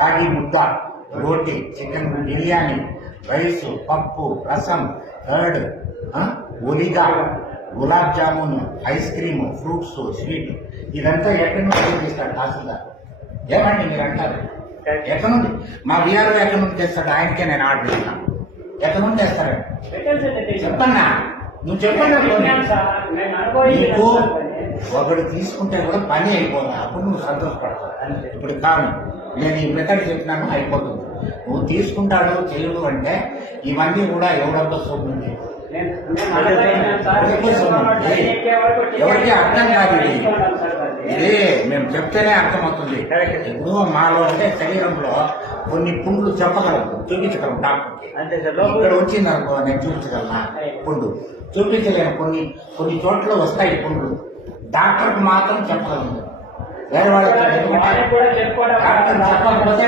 రాగి ముద్ద, రోటీ, chicken biryani, rice, పప్పు, రసం, కర్డ్, ఒలిగా, gulab jamun, ice cream, fruits, sweet ఇదంతా ఎక్కడి నుంచి తీస్తాడు తహసీల్దార్? ఏమండి మీరు అంటారు? ఎక్కడి నుండి? మా బీఆర్ఓ ఎక్కడి నుండి తెస్తాడు? ఆయనకే నేను ఆర్డర్ ఇస్తాను. ఎక్కడి నుండి తెస్తాడు చెప్పన్నా? నువ్వు చెప్పండి. నీకు ఒకడు తీసుకుంటే కూడా పని అయిపోతుంది, అప్పుడు నువ్వు సంతోషపడతావు. ఇప్పుడు కాదు, నేను ఈ మెథడ్ చెప్పినాను, అయిపోతుంది. నువ్వు తీసుకుంటాడు చేయడు అంటే ఇవన్నీ కూడా ఎవడబ్బో సొమ్ముంది, ఎవరికి అర్థం కాదు. ఇది మేము చెప్తేనే అర్థమవుతుంది. ఇప్పుడు మాలో అంటే శరీరంలో కొన్ని పుండ్లు చెప్పగలం, చూపించగలం డాక్టర్కి. ఇక్కడ వచ్చింది అనుకో, నేను చూపించగలనా? పుండు చూపించలేను. కొన్ని చోట్ల వస్తాయి పుండ్లు, డాక్టర్కి మాత్రం చెప్పగలను. వేరే వాళ్ళకి డాక్టర్ చెప్పకపోతే